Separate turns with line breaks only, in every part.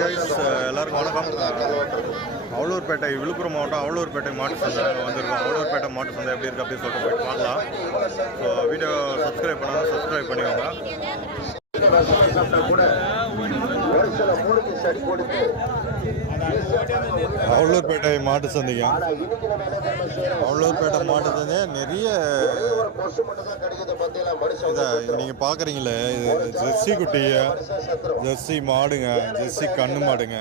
Guys எல்லாருக்கும் வணக்கம். அவலூர்பேட்டை விழுப்புரம் மாவட்டம் அவலூர்பேட்டை மாட்டு சந்தை வந்திருக்கோம். அவலூர்பேட்டை மாட்டு சந்தை எப்படி இருக்குது அப்படின்னு சொல்லிட்டு போயிட்டு பார்க்கலாம். ஸோ வீடியோ சப்ஸ்கிரைப் பண்ணாலும் சப்ஸ்கிரைப் பண்ணிக்கோங்க. அவலூர்பேட்டை மாட்டு சந்தைங்க அவலூர்பேட்டை மாட்டு சந்தை நிறைய இதை நீங்கள் பார்க்குறீங்களே இது ஜெர்சி குட்டி ஜெர்சி மாடுங்க ஜெர்சி கண்ணு மாடுங்க.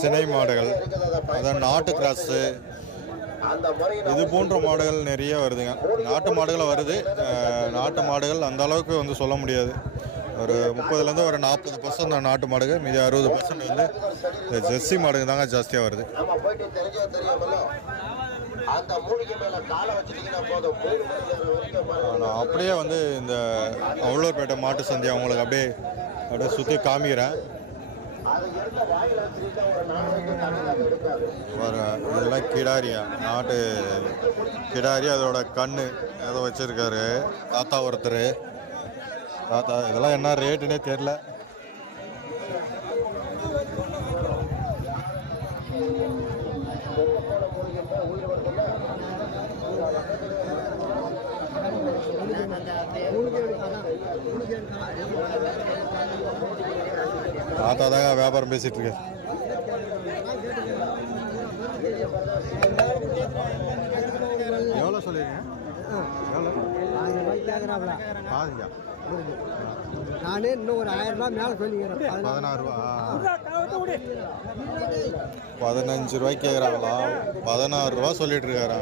சினை மாடுகள். அதான் நாட்டு கிராஸு இது போன்ற மாடுகள் நிறைய வருதுங்க. நாட்டு மாடுகள் வருது. நாட்டு மாடுகள் அந்த அளவுக்கு வந்து சொல்ல முடியாது. ஒரு முப்பதுலேருந்து ஒரு நாற்பது பர்சன்ட் நாட்டு மாடுகள் மீதி அறுபது பர்சன்ட் வந்து இந்த ஜெர்சி மாடுங்க தாங்க ஜாஸ்தியாக வருது. நான் அப்படியே வந்து இந்த அவ்வளோப்பேட்டை மாட்டு சந்தை அவங்களுக்கு அப்படியே அப்படியே சுற்றி காமிக்கிறேன். பாருங்க இதெல்லாம் கிடாரியா. நாட்டு கிடாரி அதோட கண்ணு ஏதோ வச்சிருக்காரு. தாத்தா ஒருத்தர். தாத்தா இதெல்லாம் என்ன ரேட்டுனே தெரில தாத்தா தாங்க வியாபாரம் பேசிட்டு இருக்க எவ்வளோ சொல்லிருங்க எவ்வளோ
ஆயிரம் ரூபாய்க்கு கேட்குறாங்களா
பாதியா?
நானே இன்னும் ஒரு ஆயிரம் ரூபாய் மேலே சொல்லிக்கிறேன்.
பதினாறு ரூபா. பதினஞ்சு ரூபாய்க்கு கேட்குறாங்களா பதினாறு ரூபா சொல்லிட்டு இருக்காரா?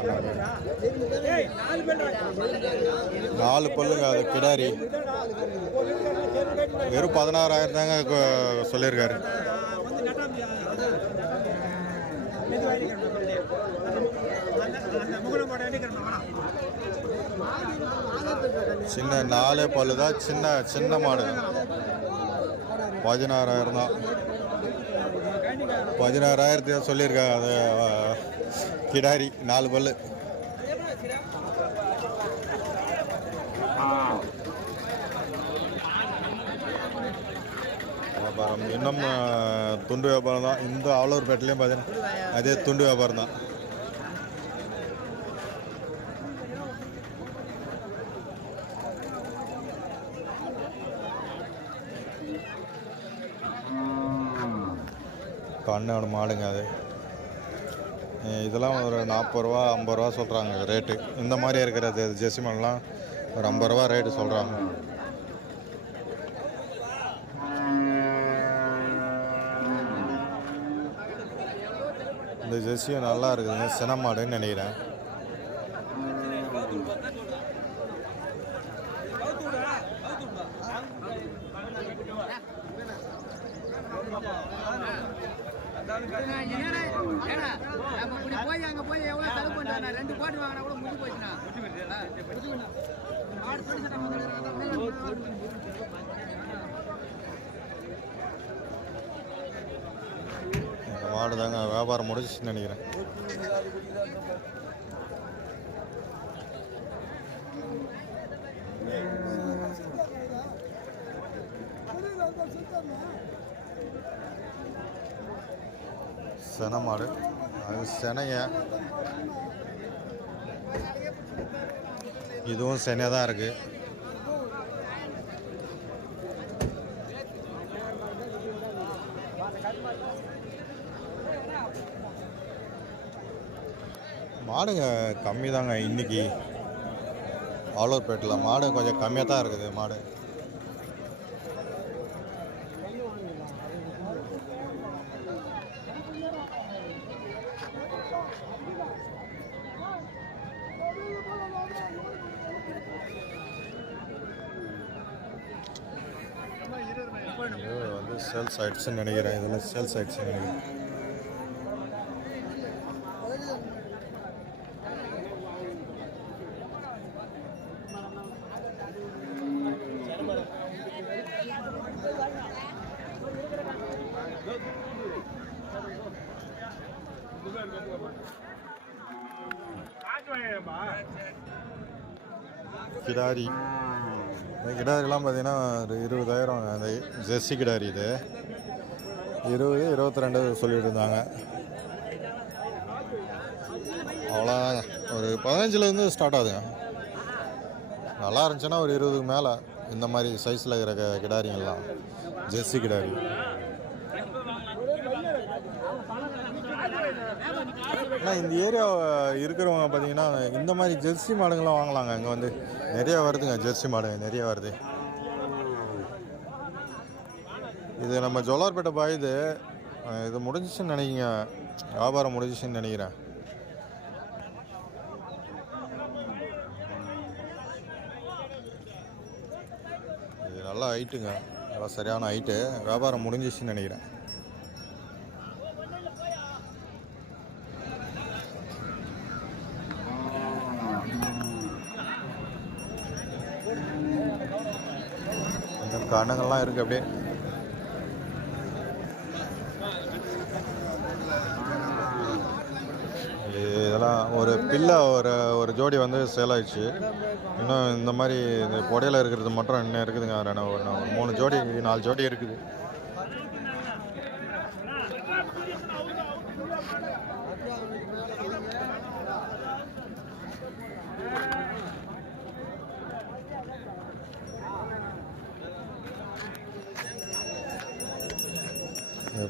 நாலு பல்லுங்க அது கிடாரி. வெறும் பதினாறாயிரம் தாங்க சொல்லியிருக்காரு. சின்ன நாலே பல்லு தான் சின்ன சின்ன மாடு. பதினாறாயிரம் தான். பதினாறாயிரத்தி சொல்லியிருக்காங்க. அது கிடாரி நாலு பல்லு. வியாபாரம். இன்னும் துண்டு வியாபாரம் தான். இந்த ஆவலூர்பேட்டிலையும் பார்த்தீங்கன்னா அதே துண்டு வியாபாரம் தான். கண்ணோட மாடுங்க அது. இதெல்லாம் ஒரு நாற்பது ரூபா ஐம்பது ரூபா சொல்கிறாங்க ரேட்டு. இந்த மாதிரி இருக்கிறது ஜெர்சி மாடெலாம். ஒரு ஐம்பது ரூபா ரேட்டு சொல்கிறாங்க இந்த ஜெர்சியும் நல்லா இருக்குதுங்க சினமாடுன்னு நினைக்கிறேன்.
போய் அங்க போய் எவ்வளவு செலவு பண்றாங்க ரெண்டு கோடி வாங்கினா கூட முடிஞ்சு போச்சுண்ணா ஆடு
மாடு தாங்க வியாபாரம் முடிஞ்சிச்சுன்னு நினைக்கிறேன். சென மாடு அது செனைய. இதுவும் செனையாக தான் இருக்குது மாடுங்க கம்மி தாங்க இன்னைக்கு. ஆலூர்பேட்டில் மாடு கொஞ்சம் கம்மியாக தான் இருக்குது மாடு. சேல்ஸ் ஆயிடுச்சுன்னு நினைக்கிறேன். இதெல்லாம் சேல்ஸ் ஆயிடுச்சுன்னு நினைக்கிறேன். கிடாரி. இந்த கிடாரிலாம் பார்த்தீங்கன்னா ஒரு இருபதாயிரம் அந்த ஜெர்சி கிடாரி இது. இருபது இருபத்தி ரெண்டு சொல்லிட்டு இருந்தாங்க அவ்வளோதாங்க ஒரு பதினஞ்சுலேருந்து ஸ்டார்ட் ஆகுதுங்க. நல்லா இருந்துச்சுன்னா ஒரு இருபதுக்கு மேலே. இந்த மாதிரி சைஸில் இருக்கிற க- கிடாரிங்கெல்லாம் ஜெர்சி கிடாரி. ஆனால் இந்த ஏரியா இருக்கிறவங்க பார்த்தீங்கன்னா இந்த மாதிரி ஜெர்சி மாடுங்கள்லாம் வாங்கலாங்க. இங்கே வந்து நிறையா வருதுங்க ஜெர்சி மாடுங்க நிறைய வருது. இது நம்ம ஜோலார்பேட்டை பாய் இது இது முடிஞ்சிச்சுன்னு நினைக்கிங்க வியாபாரம் முடிஞ்சிச்சுன்னு நினைக்கிறேன். இது நல்லா ஹைட்டுங்க நல்லா சரியான ஹைட்டு வியாபாரம் முடிஞ்சிச்சுன்னு நினைக்கிறேன். கணங்கள்லாம் கண்ணுங்கள்லாம் இருக்குது அப்படியே இதெல்லாம் ஒரு பில்லை ஒரு ஒரு ஜோடி வந்து சேல் ஆயிடுச்சு. இன்னும் இந்த மாதிரி இந்த புடையில இருக்கிறது மட்டும் இன்னும் இருக்குதுங்க ஒரு ஒரு மூணு ஜோடி நாலு ஜோடி இருக்குது.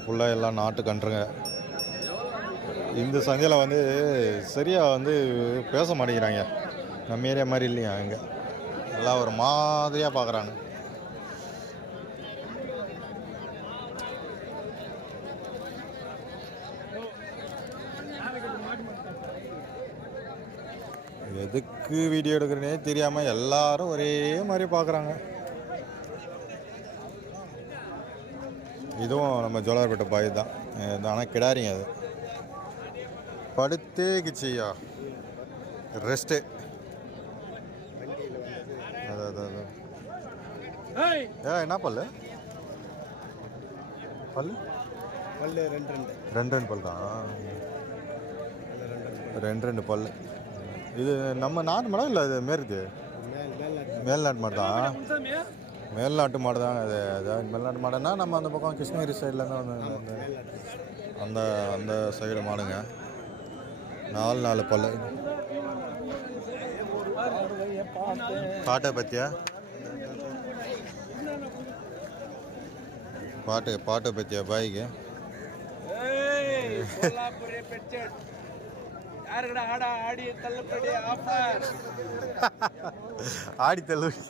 ஃபுல்லாக எல்லாம் நாட்டு கன்றுங்க. இந்த சந்தையில் வந்து சரியாக வந்து பேச மாட்டேங்கிறாங்க. நம்ம ஏரியா மாதிரி இல்லையா இங்கே? எல்லாம் ஒரு மாதிரியாக பார்க்குறாங்க எதுக்கு வீடியோ எடுக்கிறேனே தெரியாமல் எல்லாரும் ஒரே மாதிரி பார்க்குறாங்க இதுவும் நம்ம ஜோலார்பேட்டை பாய் தான். ஆனால் கிடாரிங்க அது. படுத்தே கிச்சியா. ரெஸ்ட்டு. அது அது அது. ஏ என்ன பல்லு? பல்லு?
பல்லு ரெண்டு ரெண்டு.
ரெண்டு ரெண்டு பல் தான். ரெண்டு ரெண்டு பல்லு. இது நம்ம நாட்டு மாடா இல்லை இது மேற்கு?
மேல் மேல்
மேல்நாட்டு மாடு தான். மேல்நாட்டு மாடு தான். அது அதாவது மேல்நாட்டு மாடுன்னா நம்ம அந்த பக்கம் கிருஷ்ணகிரி சைட்லேருந்து வந்து அந்த அந்த சைடு மாடுங்க. நாலு நாலு பல்லு. பாட்டை பற்றியா பாட்டு பாட்டை பற்றியா பாய்க்கு? ஆடி
தள்ளுபடி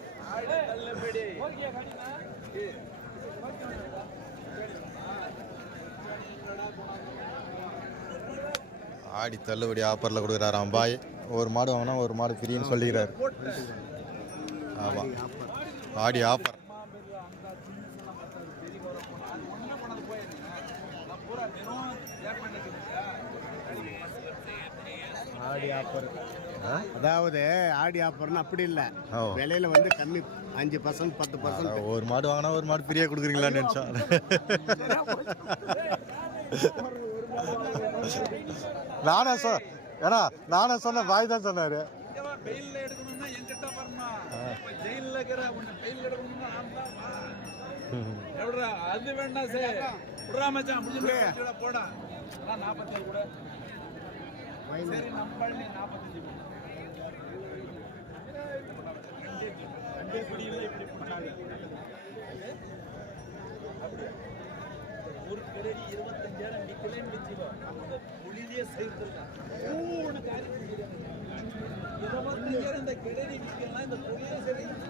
ஆடி தள்ளுபடி ஆஃபரில் கொடுக்குறாரு பாய் ஒரு மாடு வாங்கினா ஒரு மாடு ஃப்ரீன்னு சொல்லிக்கிறாரு. ஆமாம் ஆடி ஆஃபர்.
ஆடி ஆஃபர் அதாவது ஆடி ஆஃபர்னு அப்படி இல்லை. விலையில வந்து கம்மி. அஞ்சு பர்சன்ட் பத்து பர்சன்ட்
ஒரு மாடு வாங்கினா ஒரு மாடு ஃப்ரீயாக கொடுக்குறீங்களான்னு நினச்சோம் நானே சொ ஏன்னா நானே சொன்ன பாய் தான் சொன்னார்
அது வேண்டாம் சார் போடா. அதான் நாற்பத்தேழு கூட. சரி நாற்பத்தஞ்சு இப்படி பண்ணாங்க ஒரு கிரடி இருபத்தஞ்சாயிரம் அந்த புளியிலே சேர்த்துருக்கான் மூணு காரியம் இருபத்தஞ்சாயிரம் இந்த கிரடி நிக்கலாம் இந்த புளியிலே சேர்த்து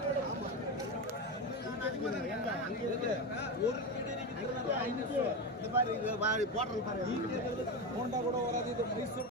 ஒரு கிடரி
போடுறது
ஹோண்டா கூட வராது இது மைசூர்